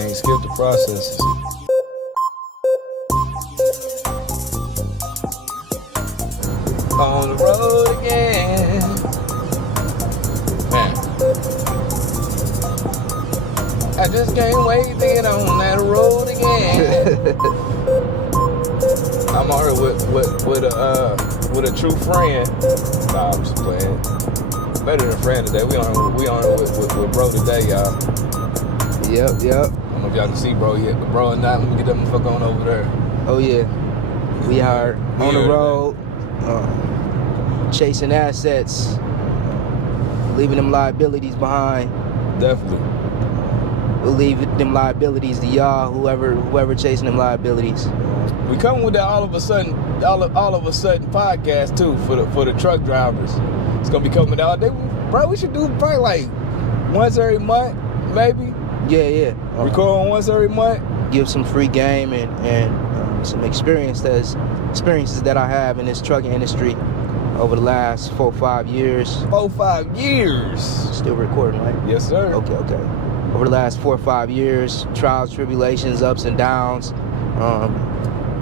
can't skip the processes. On the road again. Man. I just can't wait to get on that road again. I'm out here with a true friend. Nah, I'm just playing. Better than a friend today. We on it with bro today, y'all. Yep. I don't know if y'all can see bro yet, but bro and not. Let me get that motherfucker on over there. Oh yeah. We are on the road, chasing assets, leaving them liabilities behind. Definitely. We'll leave them liabilities to y'all, whoever chasing them liabilities. We coming with that all of a sudden podcast too for the truck drivers. It's gonna be coming out. Bro, we should do probably like once every month, maybe. Yeah. Record once every month. Give some free game and some experiences that I have in this trucking industry over the last 4 or 5 years. 4 or 5 years. Still recording, right? Yes, sir. Okay. Over the last 4 or 5 years, trials, tribulations, ups and downs.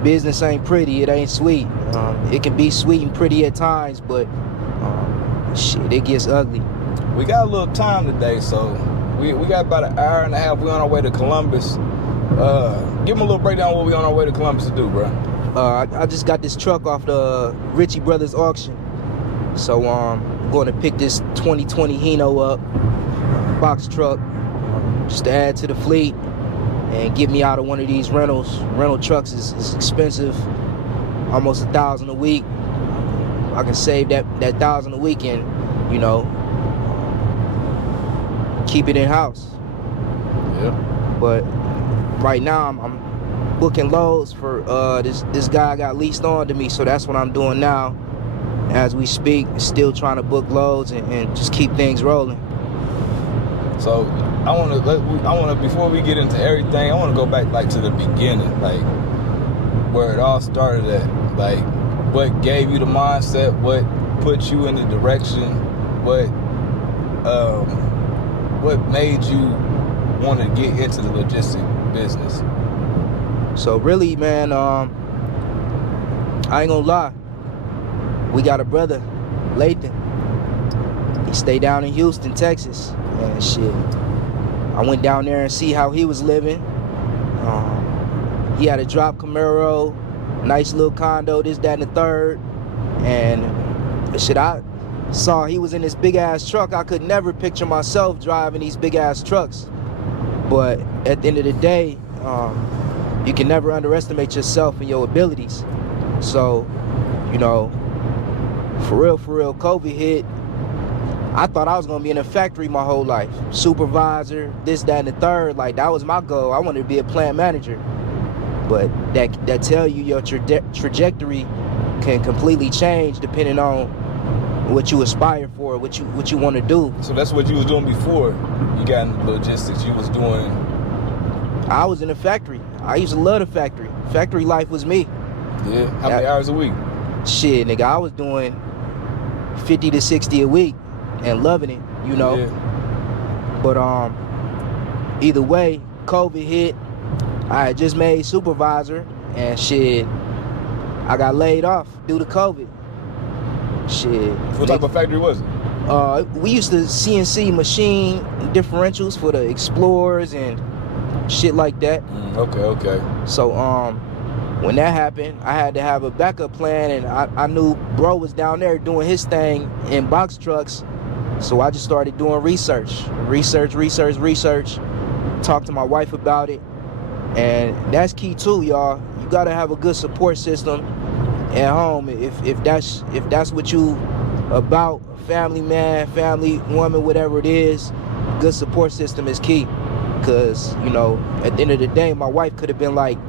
Business ain't pretty, it ain't sweet. It can be sweet and pretty at times, but shit, it gets ugly. We got a little time today, so we got about an hour and a half. We're on our way to Columbus. Give them a little breakdown of what we on our way to Columbus to do, bro. I just got this truck off the Ritchie Bros auction. So I'm going to pick this 2020 Hino up, box truck, just to add to the fleet and get me out of one of these rentals. Rental trucks is expensive, almost $1,000 a week. I can save that $1,000 a week and, keep it in house. Yeah. But right now I'm booking loads for this guy got leased on to me, so that's what I'm doing now as we speak. Still trying to book loads and just keep things rolling. So I want to before we get into everything, I want to go back like to the beginning, like where it all started at, like what gave you the mindset, what put you in the direction, what made you want to get into the logistic business. So really, man, I ain't gonna lie. We got a brother, Lathan. He stayed down in Houston, Texas, and shit. I went down there and see how he was living. He had a drop Camaro, nice little condo, this, that, and the third. And shit, I saw he was in this big ass truck. I could never picture myself driving these big ass trucks. But at the end of the day, you can never underestimate yourself and your abilities. So, for real, COVID hit. I thought I was gonna be in a factory my whole life. Supervisor, this, that, and the third. Like, that was my goal. I wanted to be a plant manager. But that tell you your trajectory can completely change depending on what you aspire for, what you want to do. So that's what you was doing before you got into logistics. You was doing. I was in a factory. I used to love the factory. Factory life was me. Yeah. How many hours a week? Shit, nigga, I was doing 50 to 60 a week and loving it, Yeah. But either way, COVID hit. I had just made supervisor and shit, I got laid off due to COVID. Shit. What type of factory was it? We used to CNC machine differentials for the Explorers and shit like that. Okay. So when that happened, I had to have a backup plan, and I knew bro was down there doing his thing in box trucks. So I just started doing research. Talked to my wife about it. And that's key too, y'all. You gotta have a good support system at home. If that's what you about, family man, family woman, whatever it is, good support system is key. Cause, at the end of the day, my wife could have been like,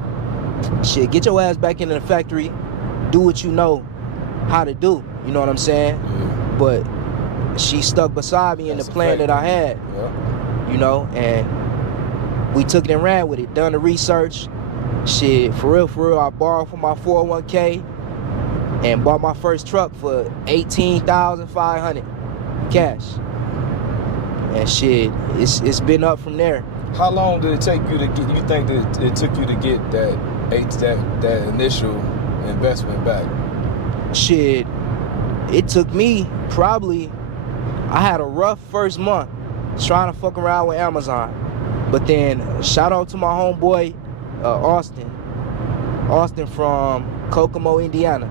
shit, get your ass back into the factory, do what you know how to do. You know what I'm saying? Yeah. But she stuck beside me in the plan that I had. Yeah. And we took it and ran with it, done the research. Shit, for real, I borrowed from my 401k and bought my first truck for $18,500 cash. And shit, it's been up from there. How long did it take you to get? You think that it took you to get that initial investment back? Shit, it took me probably. I had a rough first month trying to fuck around with Amazon, but then shout out to my homeboy Austin from Kokomo, Indiana.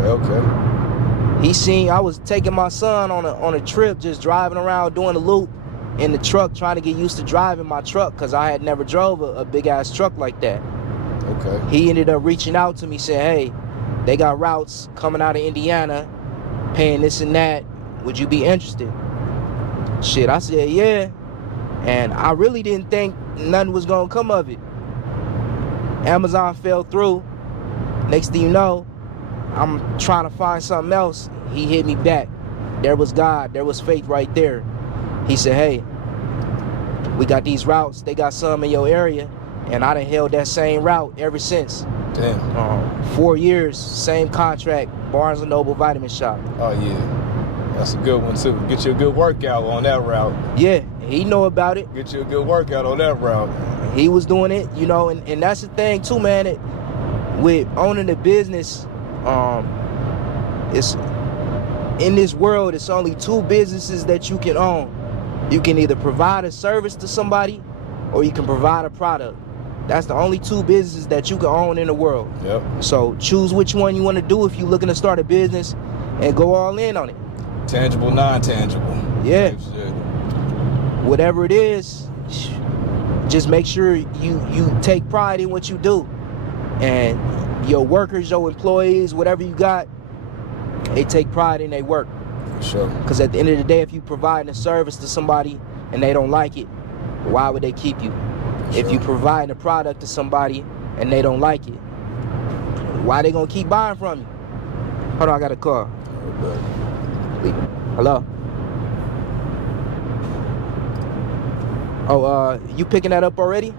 Okay. He seen I was taking my son on a trip, just driving around doing a loop in the truck, trying to get used to driving my truck because I had never drove a big ass truck like that. Okay. He ended up reaching out to me saying, hey, they got routes coming out of Indiana, paying this and that. Would you be interested? Shit, I said yeah. And I really didn't think nothing was gonna come of it. Amazon fell through. Next thing you know, I'm trying to find something else. He hit me back. There was God, there was faith right there. He said, hey, we got these routes. They got some in your area. And I done held that same route ever since. Damn. 4 years, same contract, Barnes & Noble vitamin shop. Oh, yeah. That's a good one, too. Get you a good workout on that route. Yeah, he know about it. Get you a good workout on that route. He was doing it, you know, and that's the thing, too, man. With owning a business, it's in this world, it's only 2 businesses that you can own. You can either provide a service to somebody or you can provide a product. That's the only 2 businesses that you can own in the world. Yep. So choose which one you want to do if you're looking to start a business and go all in on it. Tangible, non-tangible. Yeah. Whatever it is, just make sure you take pride in what you do. And your workers, your employees, whatever you got, they take pride in their work. For sure. Because at the end of the day, if you provide a service to somebody and they don't like it, why would they keep you? Sure. If you provide a product to somebody and they don't like it, why they gonna keep buying from you? Hold on, I got a call. Okay. Hello? Oh, you picking that up already?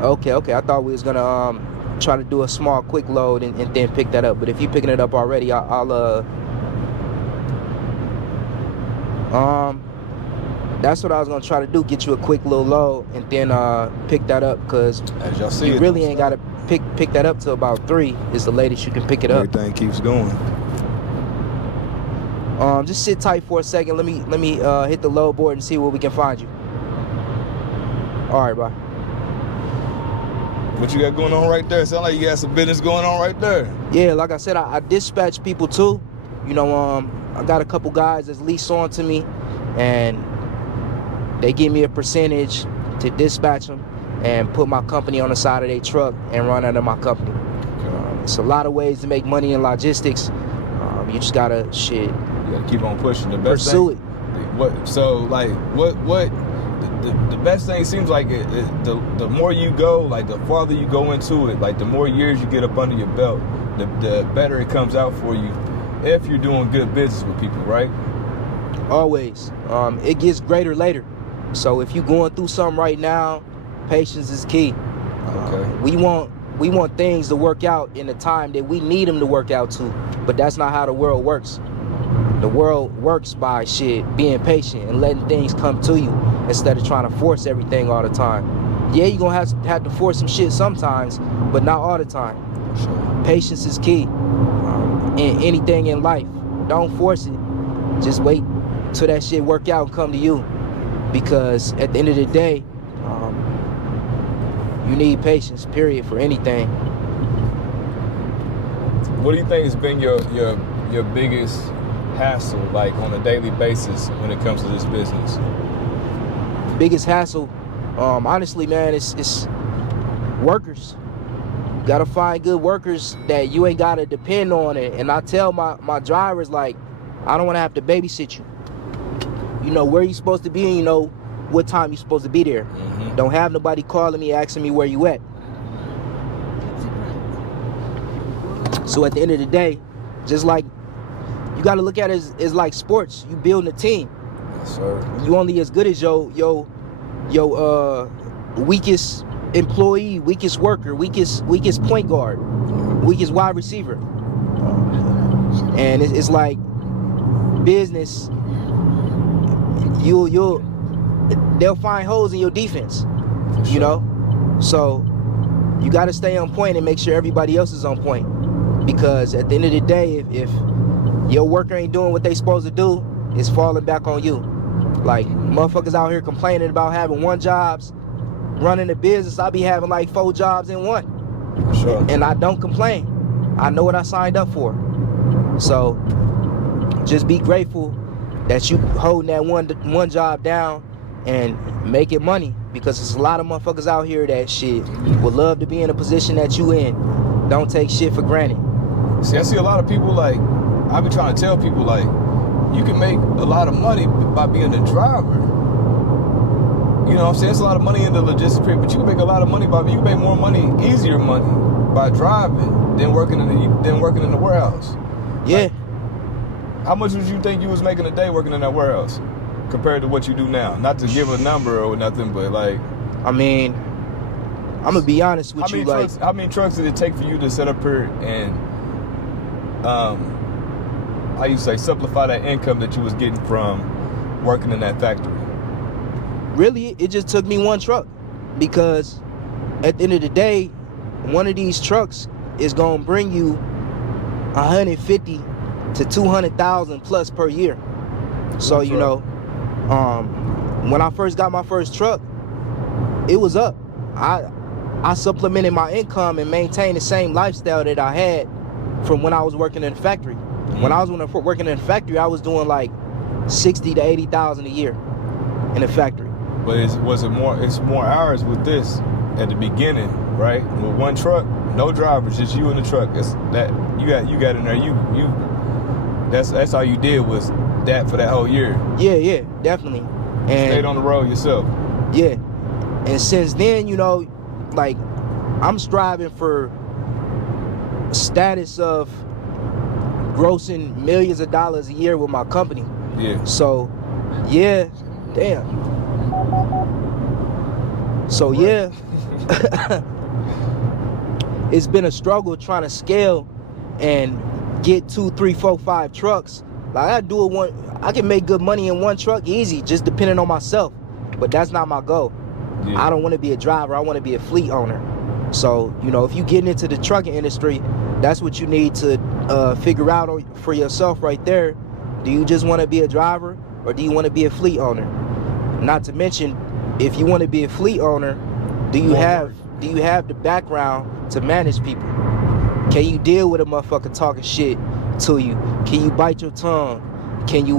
Okay, I thought we was gonna try to do a small quick load and then pick that up. But if you picking it up already, that's what I was gonna try to do, get you a quick little load and then pick that up, because as y'all see, you really ain't gotta pick that up till about 3 is the latest you can pick it up. Everything keeps going. Just sit tight for a second. Let me hit the load board and see where we can find you. All right, bye. What you got going on right there? Sound like you got some business going on right there. Yeah, like I said, I dispatch people too. You know, I got a couple guys that's leased on to me, and they give me a percentage to dispatch them and put my company on the side of their truck and run under my company. Okay. It's a lot of ways to make money in logistics. You just gotta You gotta keep on pushing. The best pursue thing, the best thing seems like the more you go, like the farther you go into it, like the more years you get up under your belt, the better it comes out for you if you're doing good business with people, right? Always. It gets greater later. So if you're going through something right now, patience is key. Okay. We want things to work out in the time that we need them to work out to, but that's not how the world works. The world works by being patient and letting things come to you instead of trying to force everything all the time. Yeah, you're gonna have to force some shit sometimes, but not all the time. Sure. Patience is key in anything in life. Don't force it. Just wait till that shit work out and come to you, because at the end of the day, you need patience, period, for anything. What do you think has been your biggest hassle, like on a daily basis, when it comes to this business? Biggest hassle, honestly, man, it's workers. You gotta find good workers that you ain't gotta depend on it. And I tell my drivers, like, I don't want to have to babysit you. You know where you supposed to be, and you know what time you supposed to be there. Mm-hmm. Don't have nobody calling me asking me where you at. So at the end of the day, just like, you got to look at it as like sports. You building a team. Yes, sir. You only as good as your weakest employee, weakest worker, weakest point guard, weakest wide receiver. And it's like business. they'll find holes in your defense. For sure. You know, so you got to stay on point and make sure everybody else is on point. Because at the end of the day, if your worker ain't doing what they supposed to do, it's falling back on you. Like, motherfuckers out here complaining about having 1 jobs, running a business. I be having like 4 jobs in one. For sure. And I don't complain. I know what I signed up for. So just be grateful that you holding that one job down and making money, because there's a lot of motherfuckers out here that shit would love to be in a position that you in. Don't take shit for granted. See, I see a lot of people, like, I be trying to tell people, like, you can make a lot of money by being a driver. You know what I'm saying? It's a lot of money in the logistics period, but you can make a lot of money you can make more money, easier money, by driving than working in the warehouse. Yeah. Like, how much would you think you was making a day working in that warehouse compared to what you do now? Not to give a number or nothing, but like, I mean, I'm gonna be honest with you. Like, how many trucks did it take for you to set up here and how you say, simplify that income that you was getting from working in that factory? Really, it just took me 1 truck, because at the end of the day, one of these trucks is gonna bring you 150 to 200,000 plus per year. So you know, when I first got my first truck, it was up. I supplemented my income and maintained the same lifestyle that I had from when I was working in the factory. When I was working in the factory, I was doing like 60 to 80,000 a year in the factory. But it's more hours with this at the beginning, right? With 1 truck, no drivers, just you in the truck. It's that you got in there. That's all you did was that for that whole year. Yeah, definitely. And stayed on the road yourself. Yeah. And since then, you know, like, I'm striving for status of grossing millions of dollars a year with my company. Yeah. So, yeah, damn. So, yeah, it's been a struggle trying to scale and get 2, 3, 4, 5 trucks. Like, I can make good money in 1 truck easy, just depending on myself. But that's not my goal. Yeah. I don't want to be a driver. I want to be a fleet owner. So, you know, if you get into the trucking industry, that's what you need to figure out for yourself right there. Do you just want to be a driver, or do you want to be a fleet owner? Not to mention, if you want to be a fleet owner, do you have the background to manage people? Can you deal with a motherfucker talking shit to you? Can you bite your tongue? Can you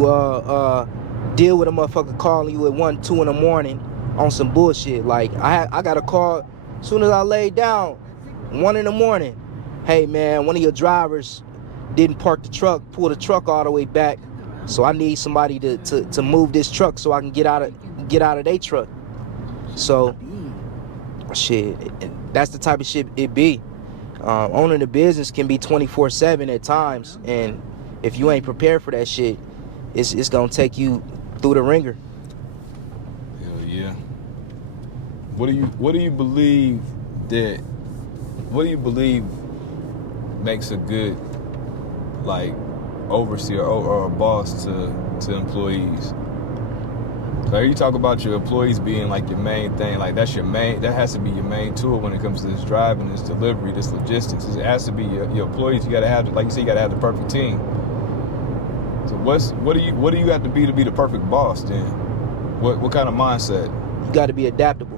deal with a motherfucker calling you at 1, 2 in the morning on some bullshit? Like, I got a call as soon as I laid down, 1 in the morning. Hey man, one of your drivers didn't park the truck, pull the truck all the way back, so I need somebody to move this truck so I can get out of their truck. So, shit, that's the type of shit it be. Owning a business can be 24/7 at times, and if you ain't prepared for that shit, it's gonna take you through the ringer. Hell yeah. What do you believe makes a good, like, overseer or a boss to employees? So you talk about your employees being like your main thing, like that has to be your main tool when it comes to this driving, this delivery, this logistics. It has to be your employees. You gotta have, like you say, you gotta have the perfect team. So what do you have to be the perfect boss then? What kind of mindset? You gotta be adaptable,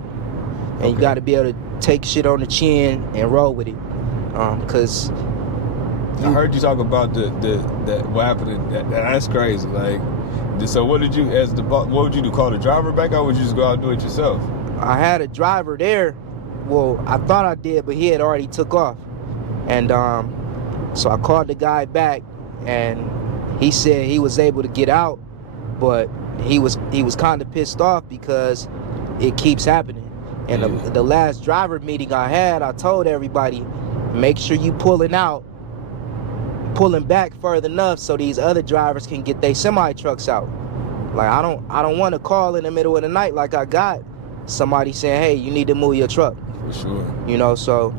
and you gotta be able to take shit on the chin and roll with it. Cause I heard you talk about that what happened. That's crazy. Like, so what would you do? Call the driver back, or would you just go out and do it yourself? I had a driver there. Well, I thought I did, but he had already took off. And so I called the guy back, and he said he was able to get out, but he was kind of pissed off because it keeps happening. And the last driver meeting I had, I told everybody, make sure you pulling back further enough so these other drivers can get their semi trucks out. Like, I don't want to call in the middle of the night like I got somebody saying, hey, you need to move your truck. For sure. You know, so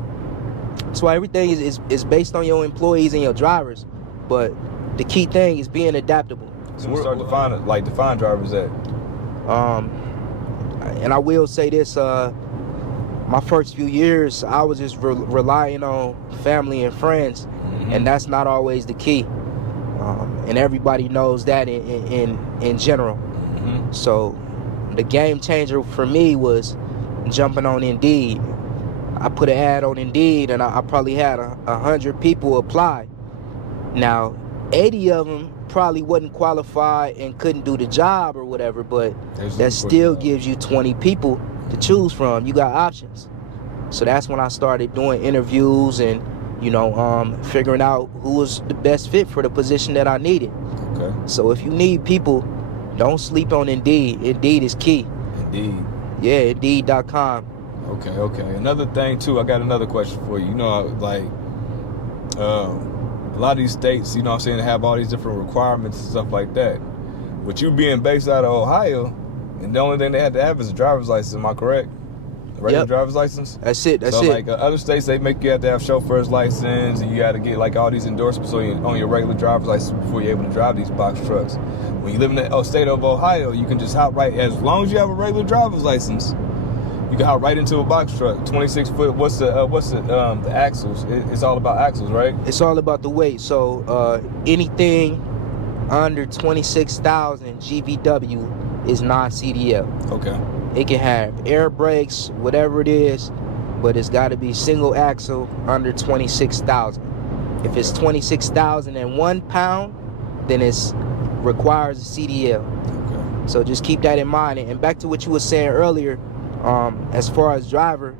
that's why everything is based on your employees and your drivers. But the key thing is being adaptable. So we start define drivers at? and I will say this, my first few years, I was just relying on family and friends, and that's not always the key. And everybody knows that in general. So the game changer for me was jumping on Indeed. I put an ad on Indeed, and I probably had 100 people apply. Now, 80 of them probably wasn't qualified and couldn't do the job or whatever, but that still gives you 20 people to choose from. You got options. So that's when I started doing interviews and, you know, figuring out who was the best fit for the position that I needed. Okay. So if you need people, don't sleep on Indeed. Indeed is key. Indeed. Yeah, Indeed.com. Okay. Another thing too, I got another question for you. You know, like a lot of these states, you know what I'm saying, have all these different requirements and stuff like that. With you being based out of Ohio, and the only thing they had to have is a driver's license, am I correct? A regular driver's license? That's it. So like other states, they make you have to have chauffeur's license, and you got to get like all these endorsements on your regular driver's license before you're able to drive these box trucks. When you live in the state of Ohio, you can just hop right, as long as you have a regular driver's license, you can hop right into a box truck. 26 foot. What's the axles? It's all about axles, right? It's all about the weight. So anything under 26,000 GVW is non-CDL. Okay. It can have air brakes, whatever it is, but it's got to be single axle under 26,000. If it's 26,001 pound, then it requires a CDL. Okay. So just keep that in mind. And back to what you were saying earlier, as far as driver,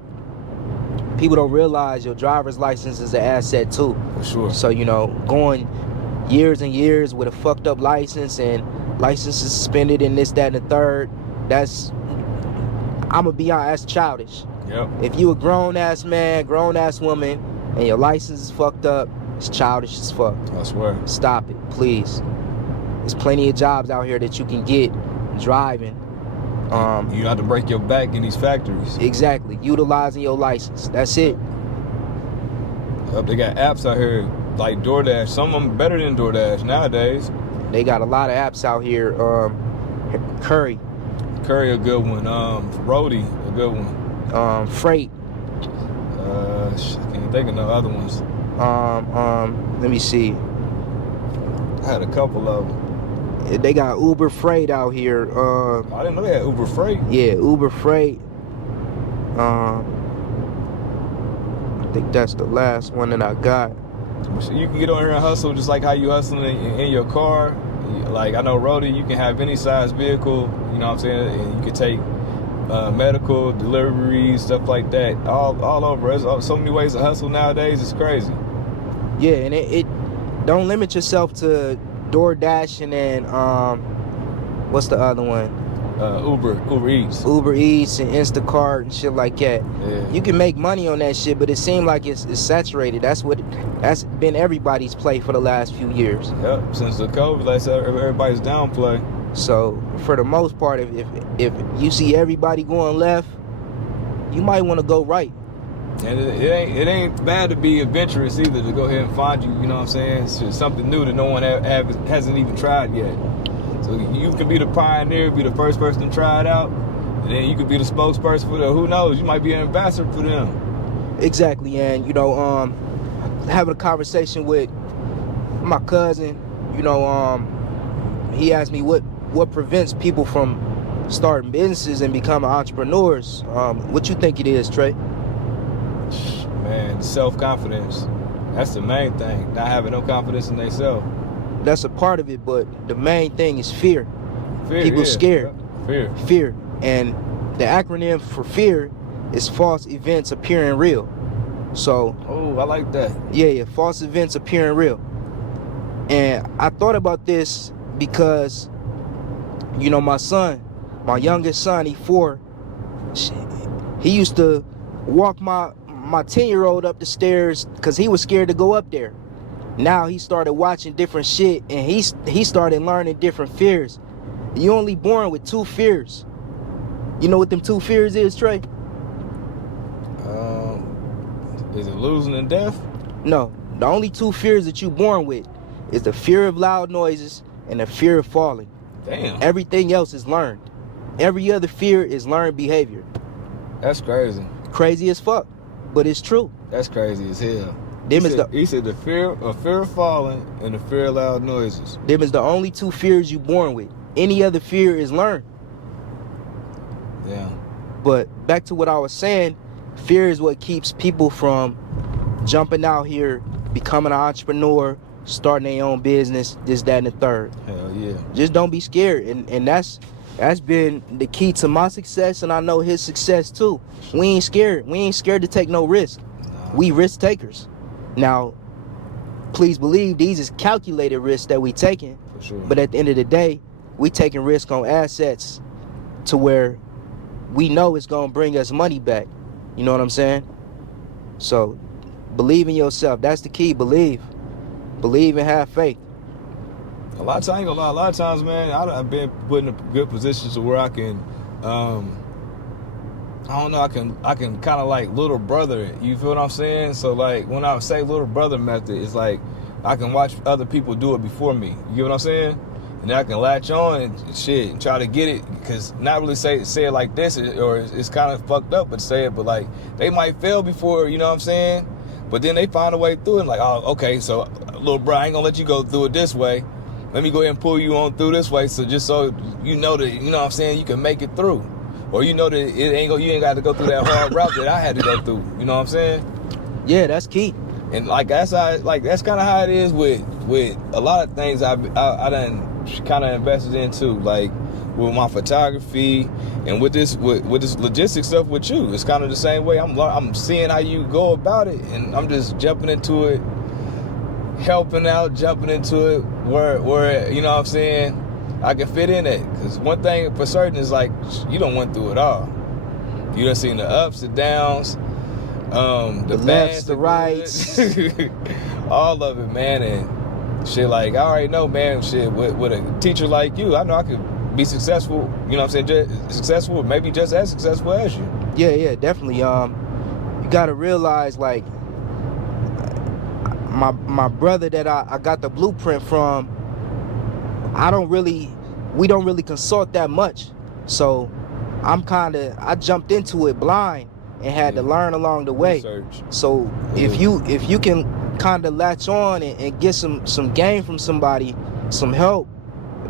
people don't realize your driver's license is an asset too. For sure. So, you know, going years and years with a fucked up license and licenses suspended and this, that, and the third, I'm gonna be honest, that's childish. Yep. If you a grown-ass man, grown-ass woman, and your license is fucked up, it's childish as fuck. I swear. Stop it, please. There's plenty of jobs out here that you can get driving. You have to break your back in these factories. Exactly. Utilizing your license. That's it. They got apps out here like DoorDash. Some of them better than DoorDash nowadays. They got a lot of apps out here. Curry, a good one. Roadie, a good one. Freight. I can't think of no other ones. Let me see. I had a couple of them. They got Uber Freight out here. I didn't know they had Uber Freight. Yeah, Uber Freight. I think that's the last one that I got. You can get on here and hustle just like how you hustling in your car. Like I know Roadie, you can have any size vehicle, you know what I'm saying, and you can take medical deliveries, stuff like that, all over. There's so many ways to hustle nowadays. It's crazy. Yeah, and it don't limit yourself to DoorDash and then what's the other one? Uber Eats. Uber Eats and Instacart and shit like that. Yeah. You can make money on that shit, but it seems like it's saturated. That's been everybody's play for the last few years. Yep, since the COVID, like everybody's downplay. So for the most part, if you see everybody going left, you might want to go right. And it ain't bad to be adventurous either, to go ahead and find you know what I'm saying? It's just something new that no one hasn't even tried yet. So you could be the pioneer, be the first person to try it out, and then you could be the spokesperson for them. Who knows? You might be an ambassador for them. Exactly, and you know, having a conversation with my cousin, you know, he asked me what prevents people from starting businesses and becoming entrepreneurs. What you think it is, Trey? Man, self-confidence. That's the main thing. Not having no confidence in themselves. That's a part of it, but the main thing is fear. People scared. Fear. And the acronym for fear is false events appearing real. So, oh, I like that. Yeah, false events appearing real. And I thought about this because, you know, my youngest son, he's 4. He used to walk my 10-year-old up the stairs because he was scared to go up there. Now he started watching different shit and he started learning different fears. You only born with 2 fears. You know what them 2 fears is, Trey? Is it losing and death? No. The only 2 fears that you born with is the fear of loud noises and the fear of falling. Damn. Everything else is learned. Every other fear is learned behavior. That's crazy. Crazy as fuck, but it's true. That's crazy as hell. He said the fear of falling and the fear of loud noises. Them is the only two fears you born with. Any other fear is learned. Yeah. But back to what I was saying, fear is what keeps people from jumping out here, becoming an entrepreneur, starting their own business, this, that, and the third. Hell yeah. Just don't be scared. And that's been the key to my success, and I know his success too. We ain't scared. We ain't scared to take no risk. Nah. We risk takers. Now, please believe these is calculated risks that we taking. For sure. But at the end of the day, we taking risk on assets to where we know it's gonna bring us money back. You know what I'm saying? So believe in yourself. That's the key. Believe and have faith. A lot of times, I ain't gonna lie, a lot of times, man, I've been put in a good position to where I can, I don't know, I can kind of like little brother it. You feel what I'm saying? So like when I say little brother method, it's like I can watch other people do it before me. You get what I'm saying? And then I can latch on and shit and try to get it, because not really say it like this, or it's kind of fucked up, but say it, but like they might fail before, you know what I'm saying? But then they find a way through it, like, oh, okay, so little bro, I ain't gonna let you go through it this way. Let me go ahead and pull you on through this way, so just so you know that, you know what I'm saying, you can make it through. Or you know that you ain't got to go through that hard route that I had to go through. You know what I'm saying? Yeah, that's key. And like that's kind of how it is with a lot of things I done kind of invested into, like with my photography and with this logistics stuff with you. It's kind of the same way. I'm seeing how you go about it, and I'm just jumping into it, helping out, jumping into it where you know what I'm saying, I can fit in it. Because one thing for certain is like, you done went through it all. You done seen the ups, the downs, the lefts, bad, the rights, all of it, man. And shit, like I already know, man. Shit, with a teacher like you, I know I could be successful. You know what I'm saying? Just successful, maybe just as successful as you. Yeah, definitely. You gotta realize, like, my brother that I got the blueprint from, we don't really consult that much. So I jumped into it blind and had to learn along the way. Research. So if you can kind of latch on and get some game from somebody, some help,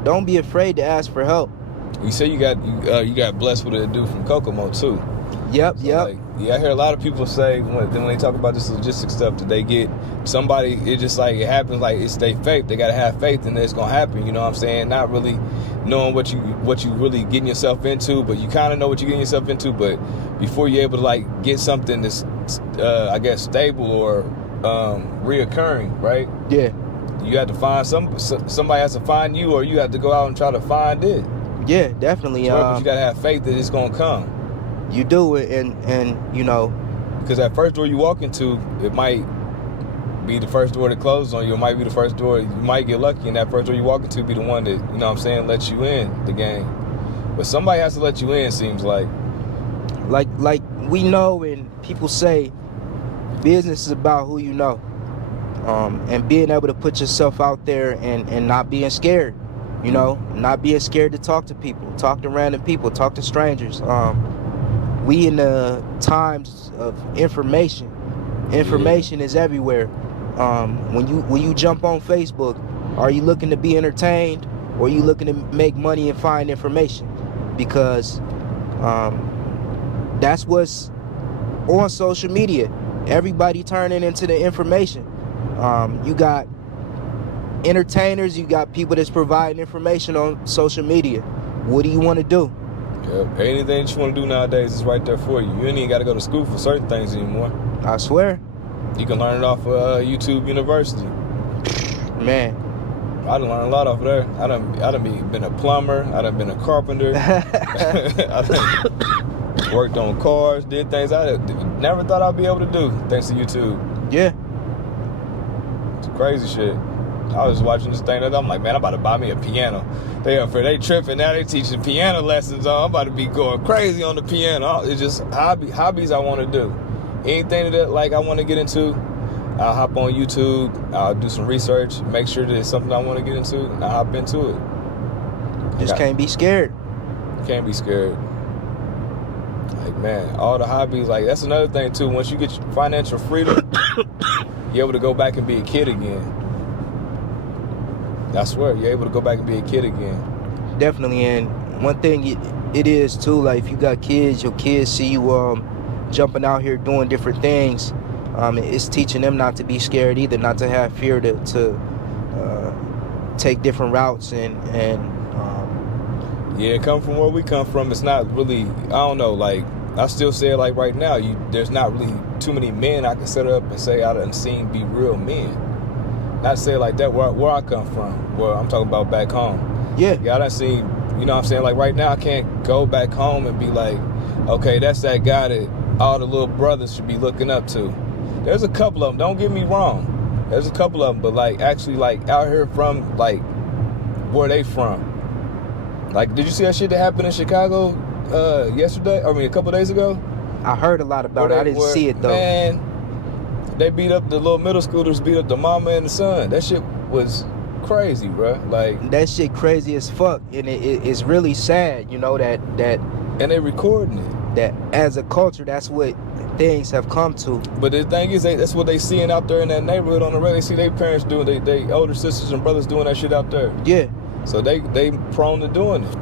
don't be afraid to ask for help. You say you got blessed with a dude from Kokomo too. Yep. Like, yeah, I hear a lot of people say when they talk about this logistics stuff that they get somebody, it just like it happens, like it's their faith. They gotta have faith and it's gonna happen. You know what I'm saying? Not really knowing what you really getting yourself into, but you kind of know what you're getting yourself into. But before you're able to like get something that's I guess stable or reoccurring, right? Yeah. You have to find somebody has to find you, or you have to go out and try to find it. Yeah, definitely. But you gotta have faith that it's gonna come. You do it, and you know, because that first door you walk into, it might be the first door that closes on you. It might be the first door. You might get lucky, and that first door you walk into be the one that, you know what I'm saying, lets you in the game. But somebody has to let you in, seems like. Like we know, and people say, business is about who you know, and being able to put yourself out there and not being scared. You know, not being scared to talk to people, talk to random people, talk to strangers. We in the times of information. Information is everywhere. When you jump on Facebook, are you looking to be entertained, or are you looking to make money and find information? Because that's what's on social media. Everybody turning into the information. You got entertainers, you got people that's providing information on social media. What do you want to do? Yep. Anything that you want to do nowadays is right there for you. You ain't even got to go to school for certain things anymore. I swear. You can learn it off of YouTube University. Man. I done learned a lot off of there. I done been a plumber. I done been a carpenter. I done worked on cars, did things I never thought I'd be able to do thanks to YouTube. Yeah. It's crazy shit. I was watching this thing, and I'm like, man, I'm about to buy me a piano. They tripping now. They teaching piano lessons. I'm about to be going crazy on the piano. It's just hobbies I want to do. Anything that like I want to get into, I'll hop on YouTube. I'll do some research, make sure that it's something I want to get into, and I'll hop into it. Just can't be scared. can't be scared. Like, man, all the hobbies, like, that's another thing, too. Once you get your financial freedom, you're able to go back and be a kid again. I swear, you're able to go back and be a kid again. Definitely, and one thing it is, too, like, if you got kids, your kids see you jumping out here doing different things. It's teaching them not to be scared either, not to have fear to take different routes and yeah, come from where we come from, it's not really, I don't know, like, I still say it like right now, there's not really too many men I can set up and say I done seen be real men. Not say it like that where I come from, where I'm talking about back home. Yeah, I done seen, you know what I'm saying, like right now I can't go back home and be like, okay, that's that guy that all the little brothers should be looking up to. There's a couple of them, don't get me wrong. There's a couple of them, but like actually like out here from like where they from. Like, did you see that shit that happened in Chicago yesterday? I mean, a couple days ago? I heard a lot about it. I didn't see it though. Man, they beat up the little middle schoolers, beat up the mama and the son. That shit was crazy, bro. Like, that shit crazy as fuck, and it's really sad, you know, that and they recording it. That as a culture, that's what things have come to. But the thing is, that's what they seeing out there in that neighborhood on the road. They see their parents doing, they older sisters and brothers doing that shit out there. Yeah. So they prone to doing it.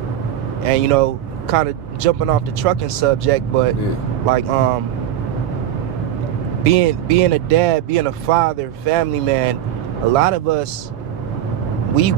And you know, kind of jumping off the trucking subject, but yeah. like being a dad, being a father, family man, a lot of us we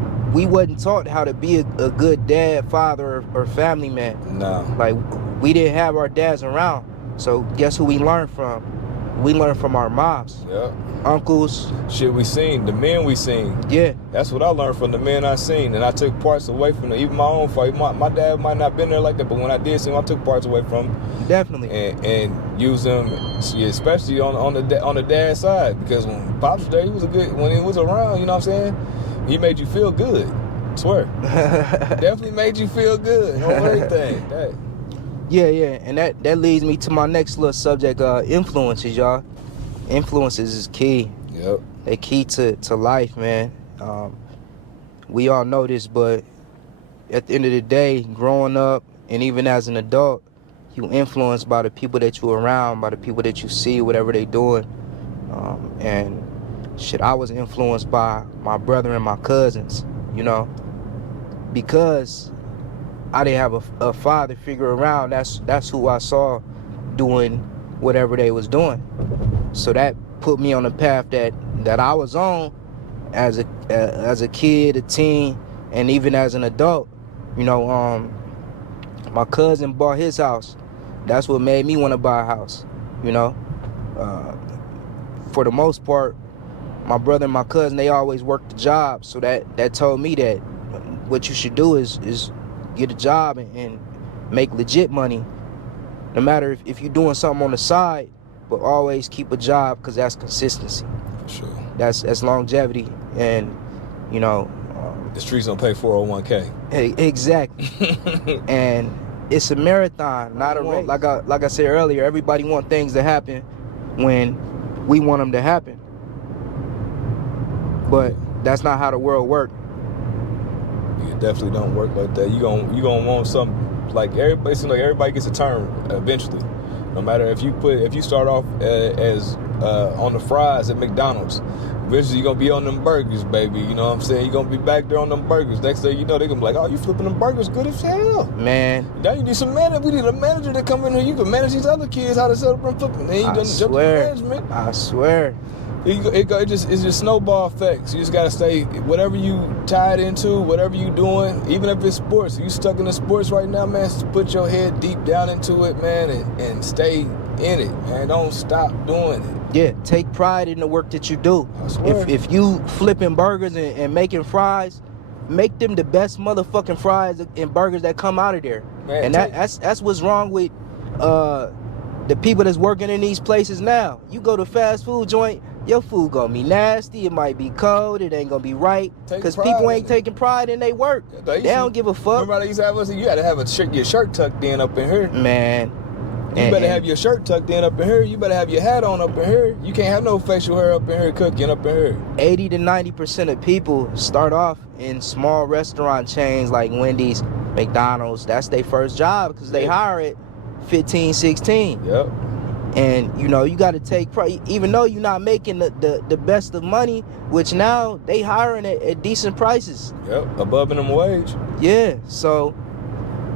wasn't taught how to be a good dad, father, or family man. No. Like, we didn't have our dads around. So guess who we learned from? We learned from our moms. Yeah. Uncles. Shit we seen, the men we seen. Yeah. That's what I learned from the men I seen, and I took parts away from them. Even my own fight. My dad might not been there like that, but when I did see him, I took parts away from him. Definitely. And use them, especially on the dad side, because when Pops was there, when he was around, you know what I'm saying? He made you feel good. I swear. Definitely made you feel good on everything. That. Yeah, and that leads me to my next little subject, influences, y'all. Influences is key. Yep. They key to life, man. We all know this, but at the end of the day, growing up and even as an adult, you influenced by the people that you're around, by the people that you see, whatever they doing. And shit, I was influenced by my brother and my cousins, you know, because I didn't have a father figure around. That's who I saw doing whatever they was doing. So that put me on the path that I was on as a kid, a teen, and even as an adult. You know, my cousin bought his house. That's what made me want to buy a house. You know, for the most part, my brother and my cousin, they always worked the job. So that told me that what you should do is get a job and make legit money. No matter if you're doing something on the side, but always keep a job, because that's consistency. For sure. That's longevity, and you know. The streets don't pay 401k. Exactly. And it's a marathon, not a race. Like I said earlier, everybody want things to happen when we want them to happen. But that's not how the world works. It definitely don't work like that. You gonna want something like everybody. Seems like everybody gets a turn eventually. No matter if you start off as on the fries at McDonald's, eventually you're gonna be on them burgers, baby. You know what I'm saying? You're gonna be back there on them burgers. Next thing you know, they're gonna be like, oh, you flipping them burgers good as hell. Man. Now you need some manager. We need a manager to come in here. You can manage these other kids how to set up and flip them. Then you done jump to management. I swear. It's just snowball effects. You just gotta stay, whatever you tied into, whatever you doing, even if it's sports. You stuck in the sports right now, man, put your head deep down into it, man, and stay in it, man. Don't stop doing it. Yeah, take pride in the work that you do. I swear. If you flipping burgers and making fries, make them the best motherfucking fries and burgers that come out of there. Man, and that's what's wrong with the people that's working in these places now. You go to fast food joint, your food gonna be nasty, it might be cold, it ain't gonna be right, because people ain't taking pride in their work. They don't give a fuck. Remember they used to have us, you gotta have your shirt tucked in up in here. Man. You better have your shirt tucked in up in here. You better have your hat on up in here. You can't have no facial hair up in here cooking up in here. 80 to 90% of people start off in small restaurant chains like Wendy's, McDonald's, that's their first job because they hire at 15, 16. Yep. And you know, you got to take pride, even though you're not making the best of money, which now they hiring at decent prices. Yep, above minimum wage. Yeah, so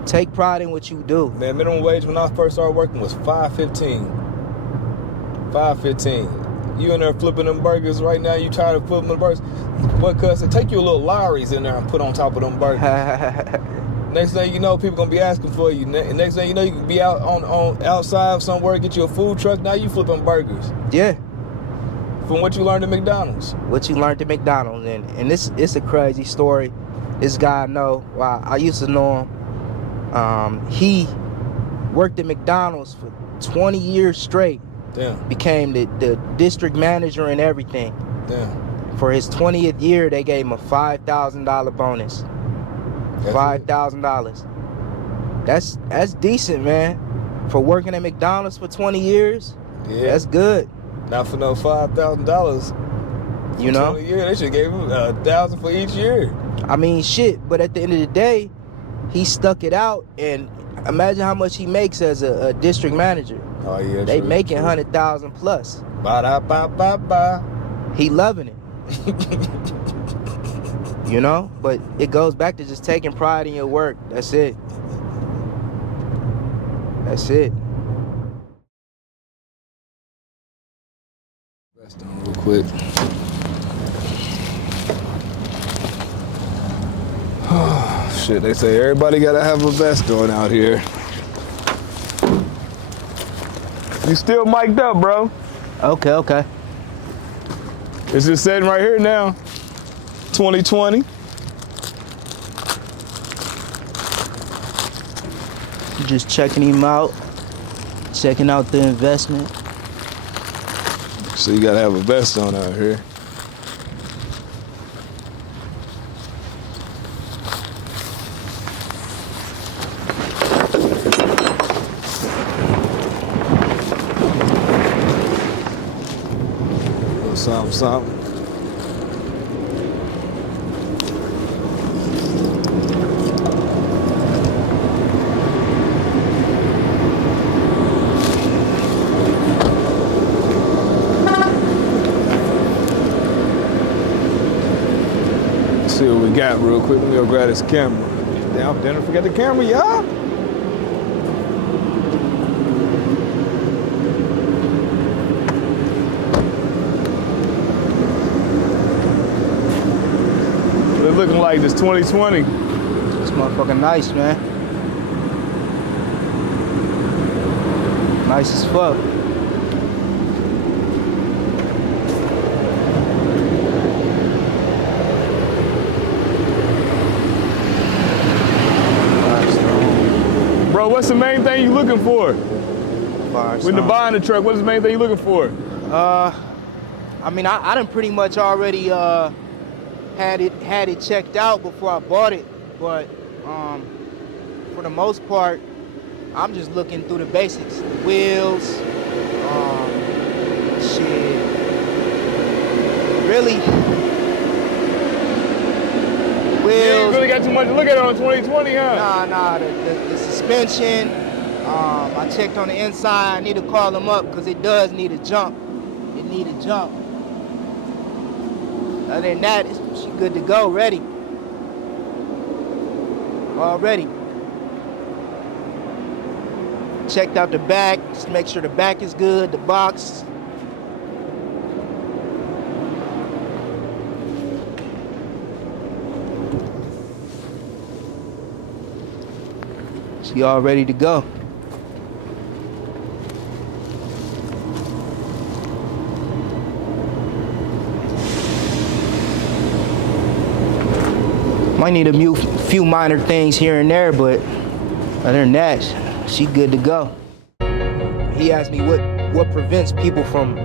take pride in what you do. Man, minimum wage when I first started working was $5.15. $5.15. You in there flipping them burgers right now, you tired of flipping them burgers. What, cuz, take you a little Lowry's in there and put on top of them burgers. Next thing you know, people gonna be asking for you. Next thing you know, you can be out on outside somewhere, get you a food truck. Now you flipping burgers. Yeah. From what you learned at McDonald's. What you learned at McDonald's, and it's a crazy story. This guy I know, well, I used to know him. He worked at McDonald's for 20 years straight. Damn. Became the district manager and everything. Damn. For his 20th year, they gave him a $5,000 bonus. $5,000. That's decent, man. For working at McDonald's for 20 years, yeah, that's good. Not for no $5,000. You know, 20 years, they should gave him $1,000 for each year. I mean, shit. But at the end of the day, he stuck it out, and imagine how much he makes as a district manager. Oh yeah, they true, making true. 100,000 plus. Ba-da-ba-ba-ba. He loving it. You know, but it goes back to just taking pride in your work. That's it. That's it. Rest on real quick. Shit, they say everybody gotta have a vest on out here. You still mic'd up, bro. Okay. It's just sitting right here now. 2020. Just checking him out. Checking out the investment. So you gotta have a vest on out here. Something. Let's see what we got real quick. Let me go grab this camera. Damn, didn't forget the camera, y'all. Looking like this 2020. It's motherfucking nice, man. Nice as fuck. Bro, what's the main thing you looking for? When you're buying the truck, what's the main thing you looking for? I mean, I done pretty much already had it checked out before I bought it, but for the most part, I'm just looking through the basics. The wheels, shit. Really, wheels. You ain't really got too much to look at on 2020, huh? Nah, the suspension. I checked on the inside. I need to call them up because it does need a jump. It need a jump. Other than that, she good to go, ready. Already. Checked out the back, just make sure the back is good, the box. She all ready to go. Might need a few minor things here and there, but other than that, she good to go. He asked me what prevents people from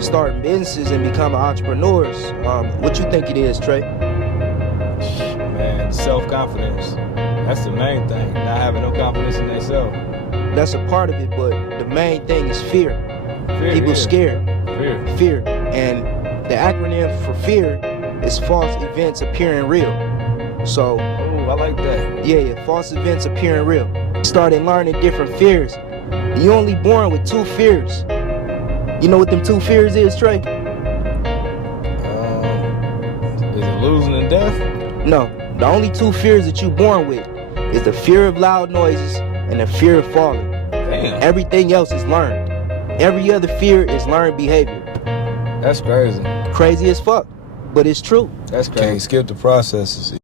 starting businesses and becoming entrepreneurs. What you think it is, Trey? Man, self-confidence. That's the main thing. Not having no confidence in themselves. That's a part of it, but the main thing is fear. People scared. Fear. And the acronym for fear is false events appearing real. So Ooh, I like that. Yeah, false events appearing real. Started learning different fears. You only born with 2 fears. You know what them 2 fears is, Trey? Is it losing and death? No, the only 2 fears that you born with is the fear of loud noises and the fear of falling. Damn. Everything else is learned. Every other fear is learned behavior. That's crazy. Crazy as fuck, but it's true. That's crazy. Can't skip the processes.